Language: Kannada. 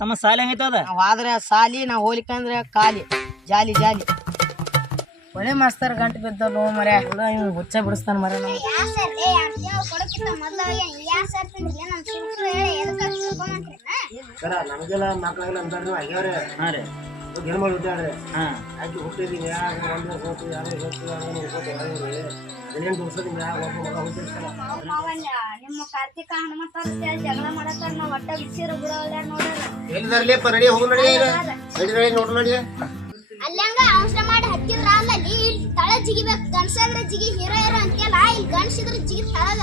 ತಮ್ಮ ಸಾಲಿ ಹೆಂಗೈತದ ನಾವ್ ಆದ್ರೆ ಸಾಲಿ ನಾವ್ ಹೋಲಿಕಂದ್ರೆ ಖಾಲಿ ಜಾಲಿ ಜಾಲಿ ಒಳ್ಳೆ ಮಾಸ್ತರ್ ಗಂಟು ಬಿದ್ದಲ್ಲ ಮರ ಹುಚ್ಚ ಬಿಡಿಸ್ತಾನ ಮರ ಸರ ನಮಗೆಲ್ಲ ಮಕ್ಕಳೆಲ್ಲ ಅಂತಾರ ಆಗ್ಯಾವ್ರೆ ಹಾ ರೀ ಏನ್ ಮಾಡಿದ್ದಾಡ್ರಿ ಹಾ ಆಕಿ ಹುಟ್ಟಿದೀನಿ ಯಾರು ಒಂದು ಹೋಗ್ತೀವಿ ಯಾರು ಹೋಗ್ತೀವಿ ಏನೇನು ತೋರ್ಸೋದಿಲ್ಲ ಯಾರು ಒಬ್ಬ ಮಗ ಹುಟ್ಟಿರ್ತಾರ ನಿಮ್ಮ ಕಾರ್ತಿಕ ಹನುಮಂತ ಜಗಳ ಮಾಡತ್ತಾರ ನಾವ್ ಒಟ್ಟ ಬಿಸಿರು ಬಿಡೋಲ್ಲ ನೋಡ್ರಿ ಎಲ್ಲಿದಾರ್ಲಿಪ್ಪ ನಡಿ ಹೋಗು ನಡಿ ನಡಿ ನೋಡು ನಡಿ ಅಲ್ಲಂಗ ಅವಸರ ಮಾಡಿ ಹತ್ತಿದ್ರ ಅಲ್ಲಿ ಇಲ್ಲಿ ತಳ ಜಿಗಿಬೇಕು ಗಂಡಸಾದ್ರೆ ಜಿಗಿ ಹೀರೋ ಅಂತೆಲ್ಲ ಇಲ್ಲಿ ಗಂಡಸಿದ್ರೆ ಜಿಗಿ ತಳಗ